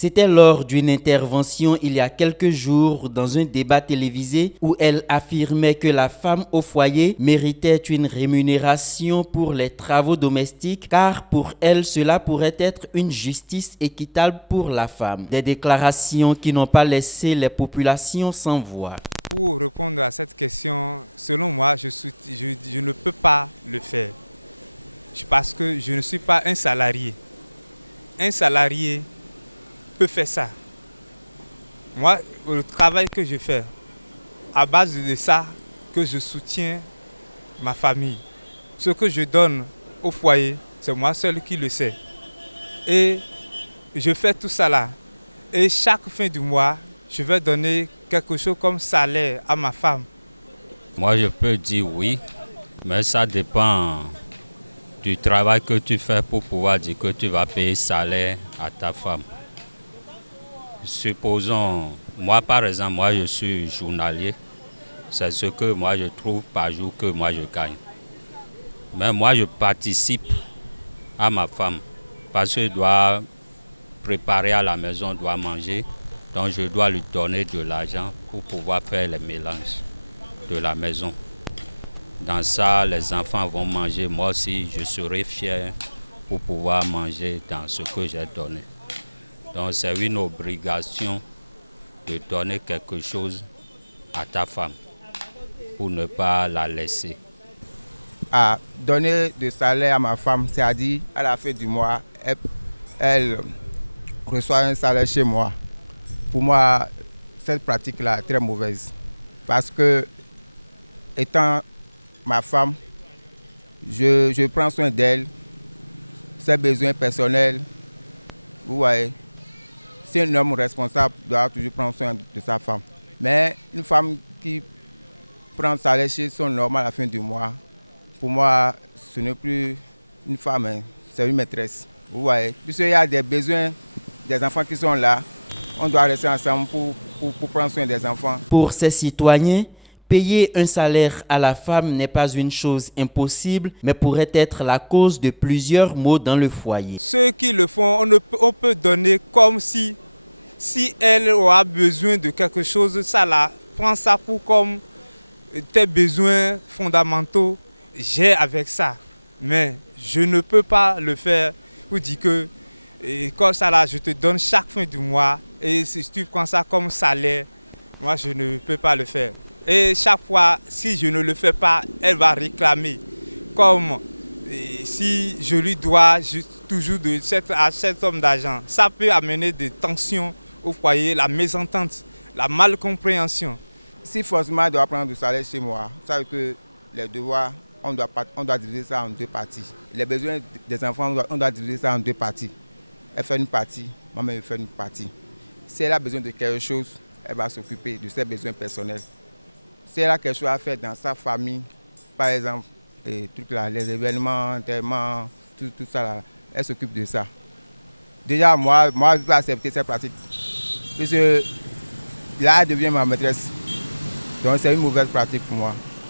C'était lors d'une intervention il y a quelques jours dans un débat télévisé où elle affirmait que la femme au foyer méritait une rémunération pour les travaux domestiques car pour elle cela pourrait être une justice équitable pour la femme. Des déclarations qui n'ont pas laissé les populations sans voix. Pour ces citoyens, payer un salaire à la femme n'est pas une chose impossible, mais pourrait être la cause de plusieurs maux dans le foyer.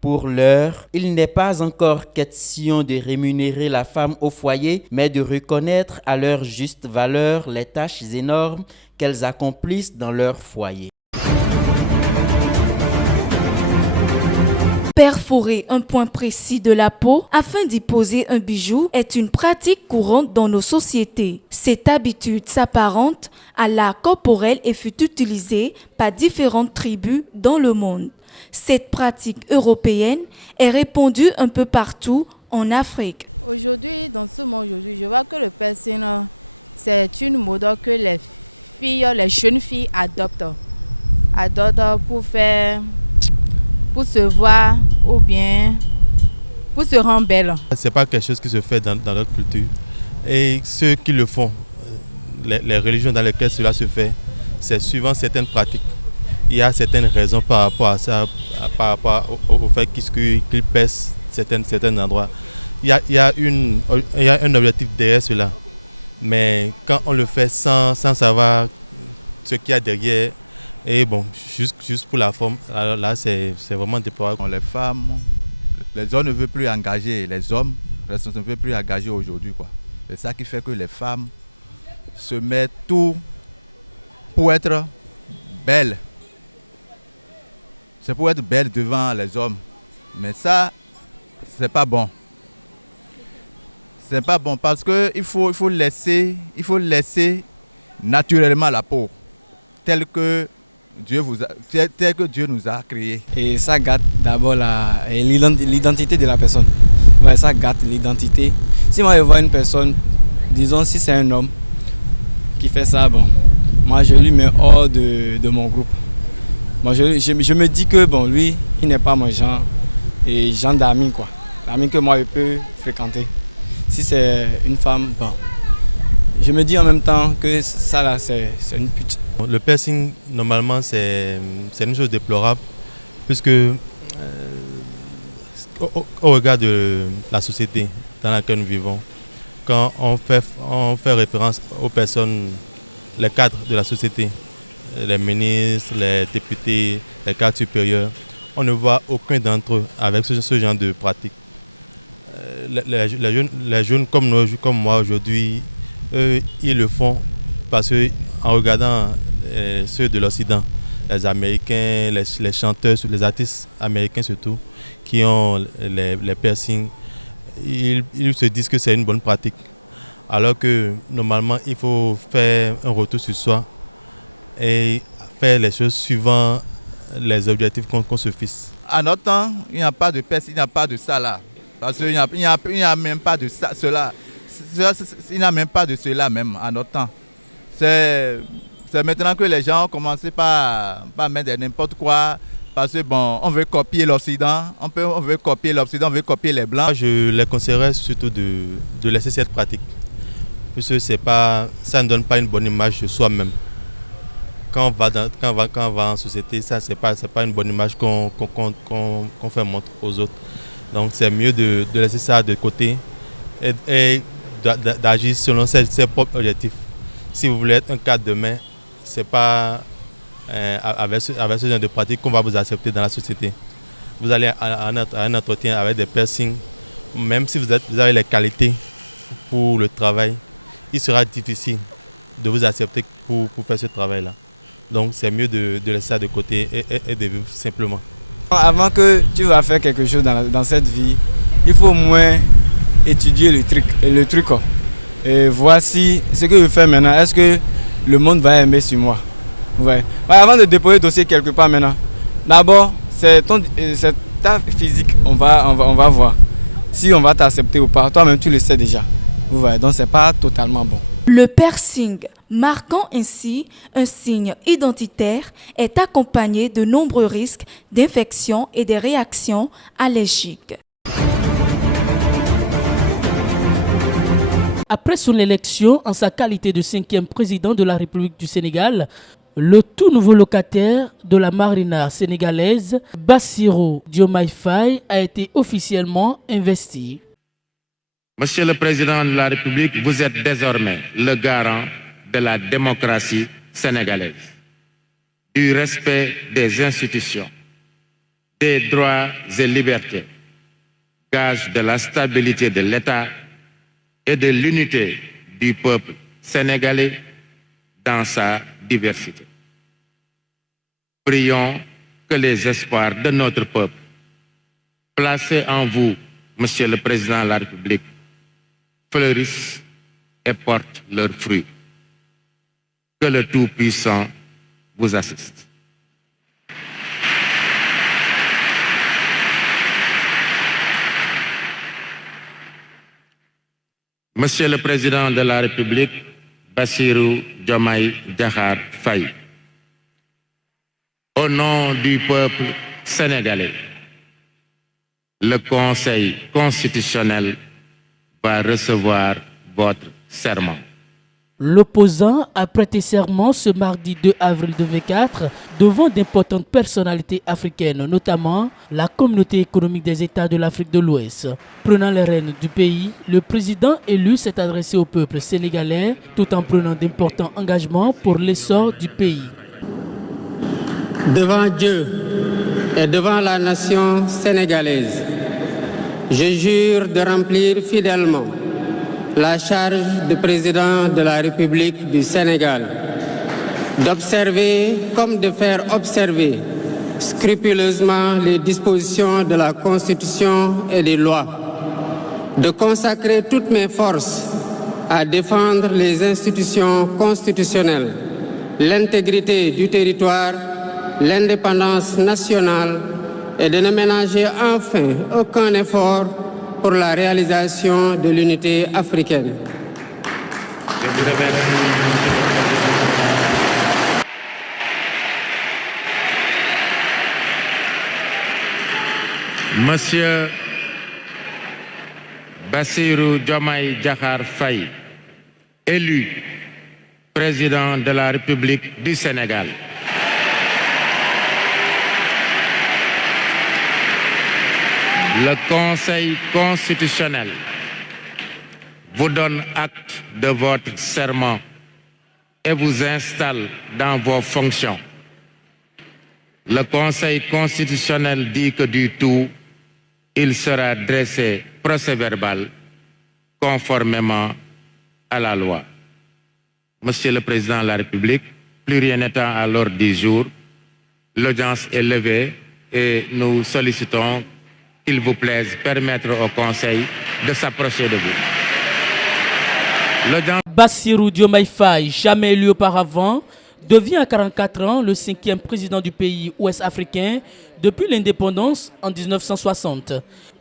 Pour l'heure, il n'est pas encore question de rémunérer la femme au foyer, mais de reconnaître à leur juste valeur les tâches énormes qu'elles accomplissent dans leur foyer. Perforer un point précis de la peau afin d'y poser un bijou est une pratique courante dans nos sociétés. Cette habitude s'apparente à l'art corporel et fut utilisée par différentes tribus dans le monde. Cette pratique européenne est répandue un peu partout en Afrique. Le piercing, marquant ainsi un signe identitaire, est accompagné de nombreux risques d'infection et des réactions allergiques. Après son élection en sa qualité de 5e président de la République du Sénégal, le tout nouveau locataire de la marina sénégalaise, Bassirou Diomaye Faye, a été officiellement investi. Monsieur le Président de la République, vous êtes désormais le garant de la démocratie sénégalaise, du respect des institutions, des droits et libertés, gage de la stabilité de l'État et de l'unité du peuple sénégalais dans sa diversité. Prions que les espoirs de notre peuple, placés en vous, Monsieur le Président de la République, fleurissent et portent leurs fruits. Que le Tout-Puissant vous assiste. Monsieur le Président de la République, Bassirou Diomaye Diakhar Faye, au nom du peuple sénégalais, le Conseil constitutionnel va recevoir votre serment. L'opposant a prêté serment ce mardi 2 avril 2024 devant d'importantes personnalités africaines, notamment la Communauté économique des États de l'Afrique de l'Ouest. Prenant les rênes du pays, le président élu s'est adressé au peuple sénégalais tout en prenant d'importants engagements pour l'essor du pays. Devant Dieu et devant la nation sénégalaise, je jure de remplir fidèlement la charge de président de la République du Sénégal, d'observer comme de faire observer scrupuleusement les dispositions de la Constitution et des lois, de consacrer toutes mes forces à défendre les institutions constitutionnelles, l'intégrité du territoire, l'indépendance nationale et de ne ménager enfin aucun effort pour la réalisation de l'unité africaine. Je vous remercie. Monsieur Bassirou Diomaye Diakhar Faye, élu président de la République du Sénégal. Le Conseil constitutionnel vous donne acte de votre serment et vous installe dans vos fonctions. Le Conseil constitutionnel dit que du tout, il sera dressé procès-verbal conformément à la loi. Monsieur le Président de la République, plus rien n'étant à l'ordre du jour, l'audience est levée et nous sollicitons qu'il vous plaise permettre au Conseil de s'approcher de vous. Bassirou Diomaye Faye, jamais élu auparavant, devient à 44 ans le 5e président du pays ouest-africain depuis l'indépendance en 1960.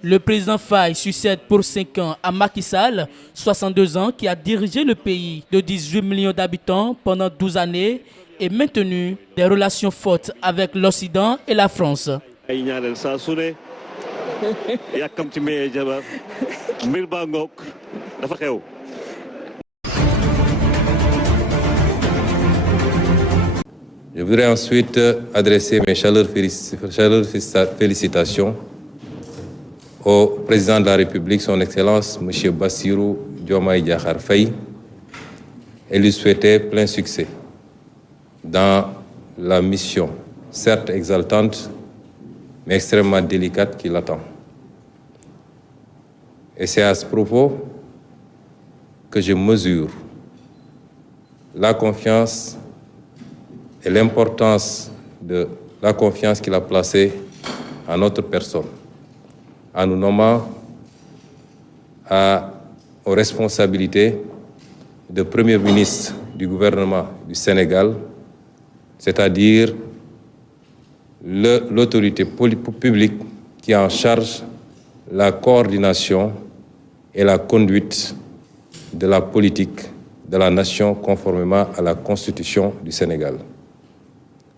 Le président Faye succède pour 5 ans à Macky Sall, 62 ans, qui a dirigé le pays de 18 millions d'habitants pendant 12 années et maintenu des relations fortes avec l'Occident et la France. Je voudrais ensuite adresser mes chaleureuses félicitations au président de la République, son Excellence, M. Bassirou Diomaye Diakhar Faye, et lui souhaiter plein succès dans la mission, certes exaltante, mais extrêmement délicate qui l'attend. Et c'est à ce propos que je mesure la confiance et l'importance de la confiance qu'il a placée en notre personne, en nous nommant aux responsabilités de Premier ministre du gouvernement du Sénégal, c'est-à-dire l'autorité publique qui est en charge la coordination et la conduite de la politique de la nation conformément à la Constitution du Sénégal.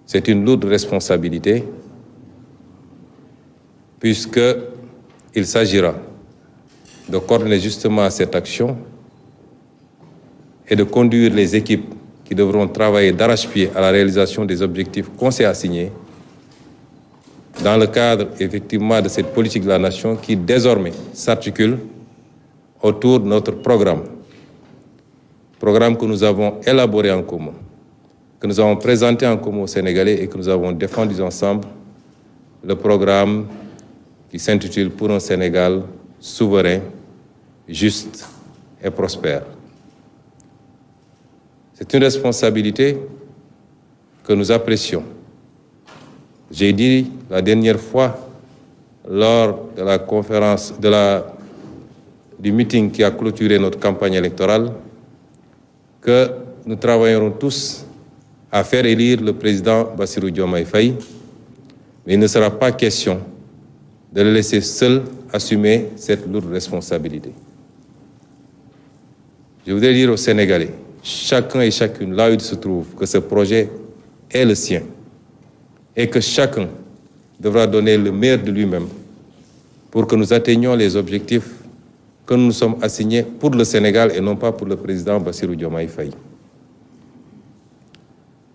C'est une lourde responsabilité puisqu'il s'agira de coordonner justement cette action et de conduire les équipes qui devront travailler d'arrache-pied à la réalisation des objectifs qu'on s'est assignés dans le cadre effectivement de cette politique de la nation qui désormais s'articule autour de notre programme que nous avons élaboré en commun, que nous avons présenté en commun aux Sénégalais et que nous avons défendu ensemble, le programme qui s'intitule « Pour un Sénégal souverain, juste et prospère ». C'est une responsabilité que nous apprécions. J'ai dit la dernière fois, lors de la conférence, du meeting qui a clôturé notre campagne électorale, que nous travaillerons tous à faire élire le président Bassirou Diomaye Faye, mais il ne sera pas question de le laisser seul assumer cette lourde responsabilité. Je voudrais dire aux Sénégalais, chacun et chacune, là où il se trouve, que ce projet est le sien et que chacun devra donner le meilleur de lui-même pour que nous atteignions les objectifs que nous nous sommes assignés pour le Sénégal et non pas pour le président Bassirou Diomaye Faye.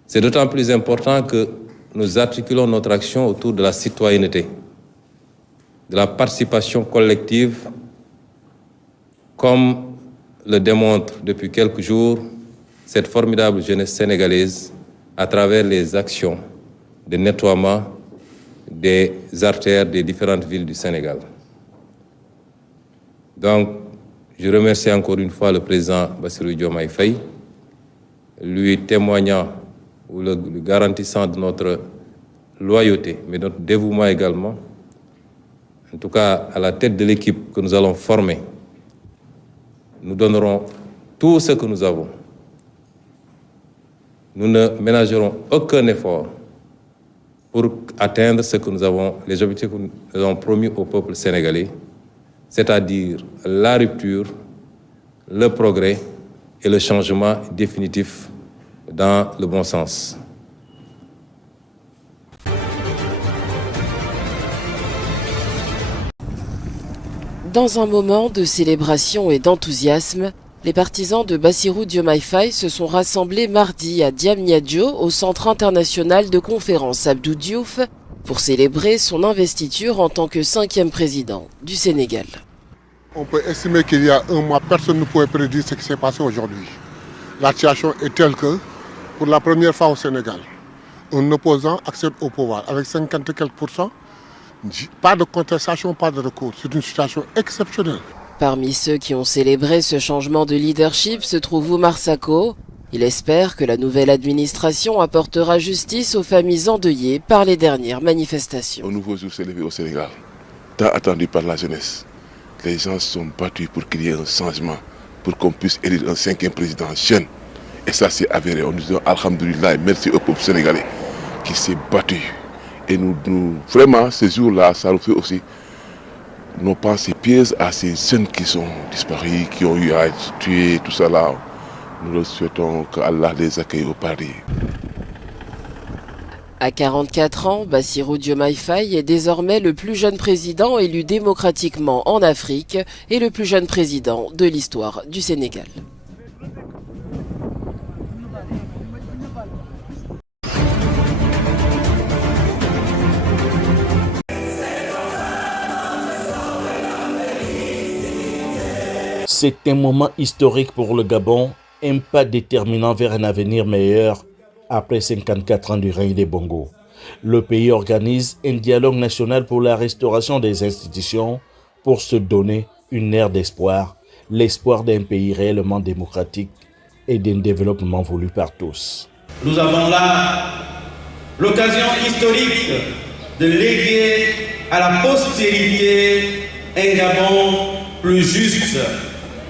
C'est d'autant plus important que nous articulons notre action autour de la citoyenneté, de la participation collective, comme le démontre depuis quelques jours cette formidable jeunesse sénégalaise à travers les actions de nettoiement des artères des différentes villes du Sénégal. Donc, je remercie encore une fois le président Bassirou Diomaye Faye, lui témoignant ou le garantissant de notre loyauté, mais notre dévouement également, en tout cas à la tête de l'équipe que nous allons former. Nous donnerons tout ce que nous avons. Nous ne ménagerons aucun effort pour atteindre les objectifs que nous avons promis au peuple sénégalais, c'est-à-dire la rupture, le progrès et le changement définitif dans le bon sens. Dans un moment de célébration et d'enthousiasme, les partisans de Bassirou Diomaye Faye se sont rassemblés mardi à Diamniadio au Centre international de conférence Abdou Diouf pour célébrer son investiture en tant que 5e président du Sénégal. On peut estimer qu'il y a un mois, personne ne pouvait prédire ce qui s'est passé aujourd'hui. La situation est telle que, pour la première fois au Sénégal, un opposant accède au pouvoir avec 50 et quelques %. Pas de contestation, pas de recours. C'est une situation exceptionnelle. Parmi ceux qui ont célébré ce changement de leadership se trouve Oumar Sako. Il espère que la nouvelle administration apportera justice aux familles endeuillées par les dernières manifestations. Un nouveau jour s'est levé au Sénégal, tant attendu par la jeunesse. Les gens se sont battus pour qu'il y ait un changement, pour qu'on puisse élire un 5e président jeune. Et ça s'est avéré. On nous dit alhamdoulilah, merci au peuple sénégalais qui s'est battu. Et nous, vraiment, ce jour-là, ça nous fait aussi nos pensées pièges à ces jeunes qui sont disparus, qui ont eu à être tués, tout ça là. Nous leur souhaitons qu'Allah les accueille au paradis. À 44 ans, Bassirou Diomaye Faye est désormais le plus jeune président élu démocratiquement en Afrique et le plus jeune président de l'histoire du Sénégal. C'est un moment historique pour le Gabon, un pas déterminant vers un avenir meilleur après 54 ans du règne des Bongo. Le pays organise un dialogue national pour la restauration des institutions pour se donner une ère d'espoir, l'espoir d'un pays réellement démocratique et d'un développement voulu par tous. Nous avons là l'occasion historique de léguer à la postérité un Gabon plus juste,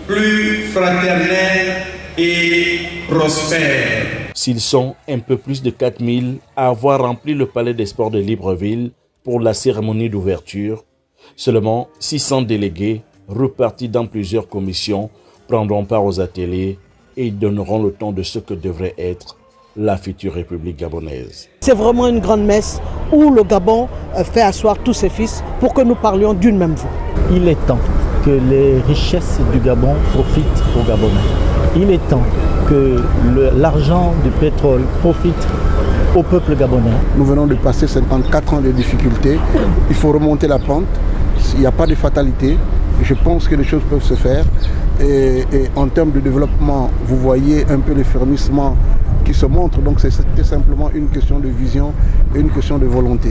plus fraternel et prospère. S'ils sont un peu plus de 4000 à avoir rempli le palais des sports de Libreville pour la cérémonie d'ouverture, seulement 600 délégués repartis dans plusieurs commissions prendront part aux ateliers et donneront le ton de ce que devrait être la future République gabonaise. C'est vraiment une grande messe où le Gabon fait asseoir tous ses fils pour que nous parlions d'une même voix. Il est temps que les richesses du Gabon profitent aux Gabonais. Il est temps que l'argent du pétrole profite au peuple gabonais. Nous venons de passer 54 ans de difficultés. Il faut remonter la pente. Il n'y a pas de fatalité. Je pense que les choses peuvent se faire. Et en termes de développement, vous voyez un peu le fermissement qui se montre. Donc c'était simplement une question de vision et une question de volonté.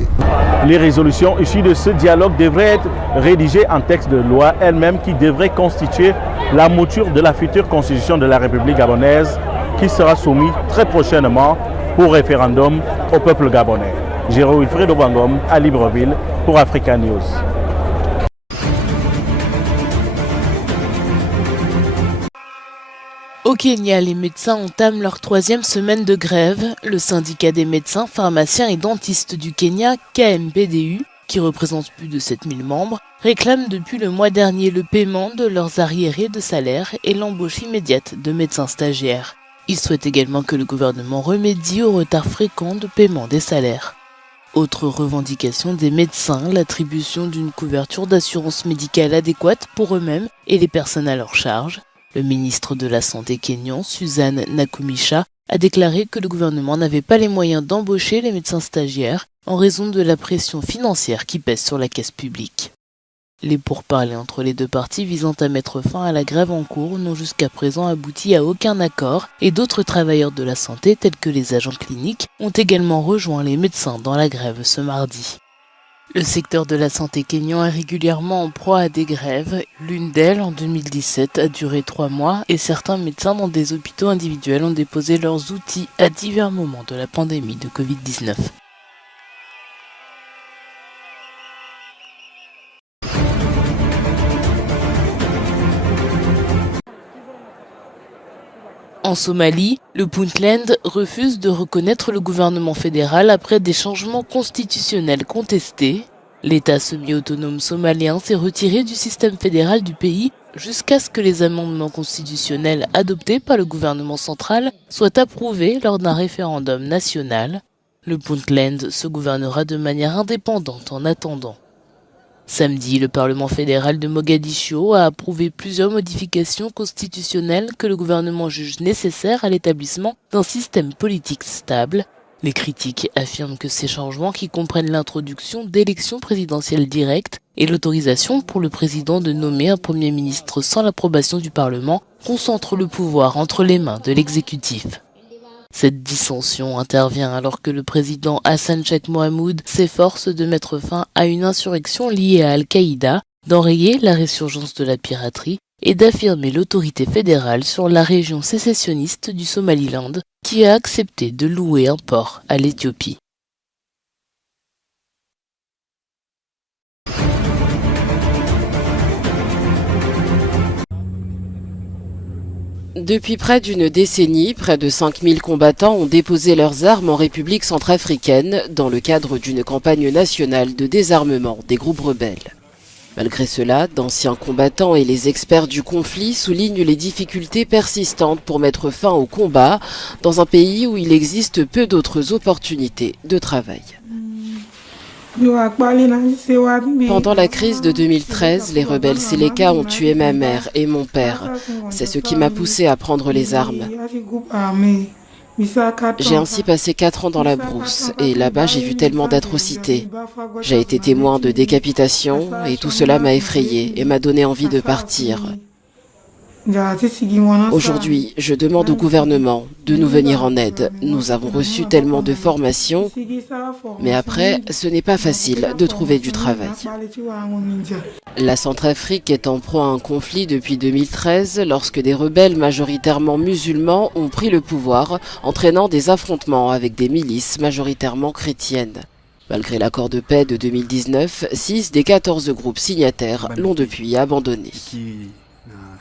Les résolutions issues de ce dialogue devraient être rédigées en texte de loi elles-mêmes qui devraient constituer la mouture de la future constitution de la République gabonaise qui sera soumise très prochainement pour référendum au peuple gabonais. Jérôme Wilfred Obangom à Libreville pour Africa News. Au Kenya, les médecins entament leur 3e semaine de grève. Le syndicat des médecins, pharmaciens et dentistes du Kenya, KMPDU, qui représente plus de 7000 membres, réclament depuis le mois dernier le paiement de leurs arriérés de salaire et l'embauche immédiate de médecins stagiaires. Ils souhaitent également que le gouvernement remédie au retard fréquent de paiement des salaires. Autre revendication des médecins, l'attribution d'une couverture d'assurance médicale adéquate pour eux-mêmes et les personnes à leur charge. Le ministre de la Santé kényan, Suzanne Nakumisha, a déclaré que le gouvernement n'avait pas les moyens d'embaucher les médecins stagiaires en raison de la pression financière qui pèse sur la caisse publique. Les pourparlers entre les deux parties visant à mettre fin à la grève en cours n'ont jusqu'à présent abouti à aucun accord et d'autres travailleurs de la santé tels que les agents cliniques ont également rejoint les médecins dans la grève ce mardi. Le secteur de la santé kényan est régulièrement en proie à des grèves. L'une d'elles, en 2017, a duré 3 mois et certains médecins dans des hôpitaux individuels ont déposé leurs outils à divers moments de la pandémie de Covid-19. En Somalie, le Puntland refuse de reconnaître le gouvernement fédéral après des changements constitutionnels contestés. L'État semi-autonome somalien s'est retiré du système fédéral du pays jusqu'à ce que les amendements constitutionnels adoptés par le gouvernement central soient approuvés lors d'un référendum national. Le Puntland se gouvernera de manière indépendante en attendant. Samedi, le Parlement fédéral de Mogadiscio a approuvé plusieurs modifications constitutionnelles que le gouvernement juge nécessaires à l'établissement d'un système politique stable. Les critiques affirment que ces changements, qui comprennent l'introduction d'élections présidentielles directes et l'autorisation pour le président de nommer un premier ministre sans l'approbation du Parlement, concentrent le pouvoir entre les mains de l'exécutif. Cette dissension intervient alors que le président Hassan Sheikh Mohamud s'efforce de mettre fin à une insurrection liée à Al-Qaïda, d'enrayer la résurgence de la piraterie et d'affirmer l'autorité fédérale sur la région sécessionniste du Somaliland qui a accepté de louer un port à l'Éthiopie. Depuis près d'une décennie, près de 5000 combattants ont déposé leurs armes en République centrafricaine dans le cadre d'une campagne nationale de désarmement des groupes rebelles. Malgré cela, d'anciens combattants et les experts du conflit soulignent les difficultés persistantes pour mettre fin au combat dans un pays où il existe peu d'autres opportunités de travail. Pendant la crise de 2013, les rebelles Séléka ont tué ma mère et mon père. C'est ce qui m'a poussé à prendre les armes. J'ai ainsi passé 4 ans dans la brousse et là-bas j'ai vu tellement d'atrocités. J'ai été témoin de décapitations et tout cela m'a effrayé et m'a donné envie de partir. Aujourd'hui, je demande au gouvernement de nous venir en aide. Nous avons reçu tellement de formations, mais après, ce n'est pas facile de trouver du travail. La Centrafrique est en proie à un conflit depuis 2013 lorsque des rebelles majoritairement musulmans ont pris le pouvoir, entraînant des affrontements avec des milices majoritairement chrétiennes. Malgré l'accord de paix de 2019, 6 des 14 groupes signataires l'ont depuis abandonné.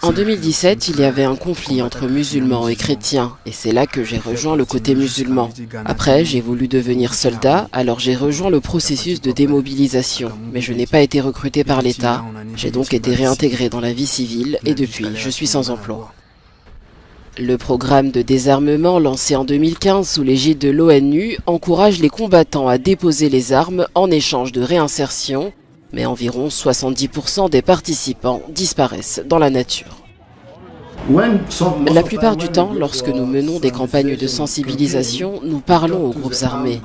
En 2017, il y avait un conflit entre musulmans et chrétiens, et c'est là que j'ai rejoint le côté musulman. Après, j'ai voulu devenir soldat, alors j'ai rejoint le processus de démobilisation, mais je n'ai pas été recruté par l'État. J'ai donc été réintégré dans la vie civile, et depuis, je suis sans emploi. Le programme de désarmement lancé en 2015 sous l'égide de l'ONU encourage les combattants à déposer les armes en échange de réinsertion, mais environ 70% des participants disparaissent dans la nature. La plupart du temps, lorsque nous menons des campagnes de sensibilisation, nous parlons aux groupes armés.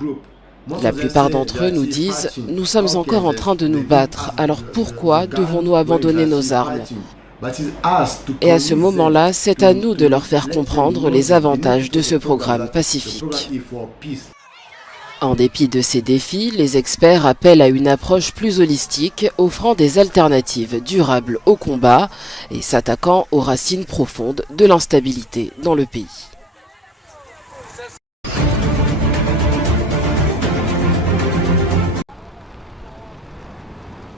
La plupart d'entre eux nous disent « Nous sommes encore en train de nous battre, alors pourquoi devons-nous abandonner nos armes ?» Et à ce moment-là, c'est à nous de leur faire comprendre les avantages de ce programme pacifique. En dépit de ces défis, les experts appellent à une approche plus holistique, offrant des alternatives durables au combat et s'attaquant aux racines profondes de l'instabilité dans le pays.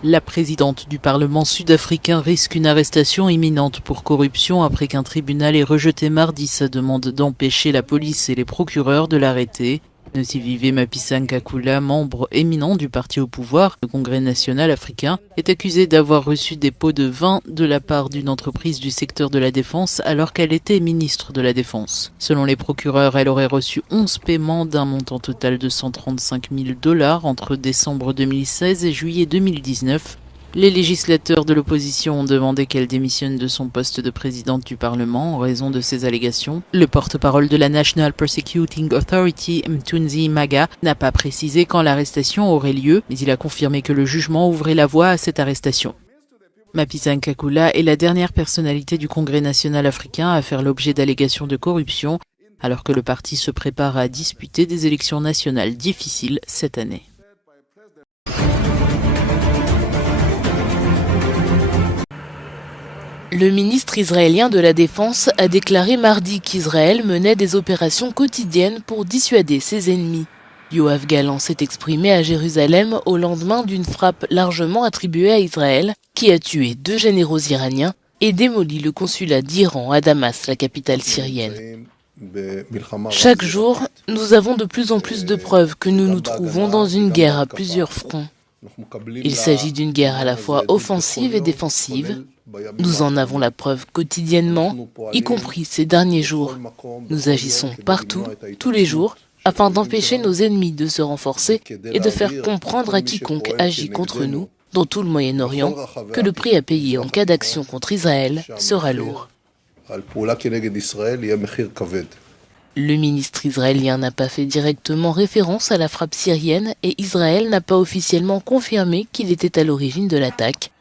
La présidente du Parlement sud-africain risque une arrestation imminente pour corruption après qu'un tribunal ait rejeté mardi sa demande d'empêcher la police et les procureurs de l'arrêter. Nosiviwe Mapisankakula, membre éminent du parti au pouvoir, le Congrès national africain, est accusé d'avoir reçu des pots de vin de la part d'une entreprise du secteur de la défense alors qu'elle était ministre de la Défense. Selon les procureurs, elle aurait reçu 11 paiements d'un montant total de $135 000 entre décembre 2016 et juillet 2019. Les législateurs de l'opposition ont demandé qu'elle démissionne de son poste de présidente du Parlement en raison de ces allégations. Le porte-parole de la National Prosecuting Authority, Mthunzi Maga, n'a pas précisé quand l'arrestation aurait lieu, mais il a confirmé que le jugement ouvrait la voie à cette arrestation. Mapisankakula est la dernière personnalité du Congrès national africain à faire l'objet d'allégations de corruption, alors que le parti se prépare à disputer des élections nationales difficiles cette année. Le ministre israélien de la Défense a déclaré mardi qu'Israël menait des opérations quotidiennes pour dissuader ses ennemis. Yoav Gallant s'est exprimé à Jérusalem au lendemain d'une frappe largement attribuée à Israël qui a tué 2 généraux iraniens et démoli le consulat d'Iran à Damas, la capitale syrienne. Chaque jour, nous avons de plus en plus de preuves que nous nous trouvons dans une guerre à plusieurs fronts. Il s'agit d'une guerre à la fois offensive et défensive. Nous en avons la preuve quotidiennement, y compris ces derniers jours. Nous agissons partout, tous les jours, afin d'empêcher nos ennemis de se renforcer et de faire comprendre à quiconque agit contre nous, dans tout le Moyen-Orient, que le prix à payer en cas d'action contre Israël sera lourd. Le ministre israélien n'a pas fait directement référence à la frappe syrienne et Israël n'a pas officiellement confirmé qu'il était à l'origine de l'attaque.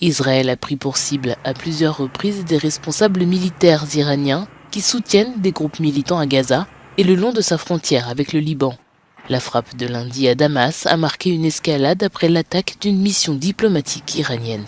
Israël a pris pour cible à plusieurs reprises des responsables militaires iraniens qui soutiennent des groupes militants à Gaza et le long de sa frontière avec le Liban. La frappe de lundi à Damas a marqué une escalade après l'attaque d'une mission diplomatique iranienne.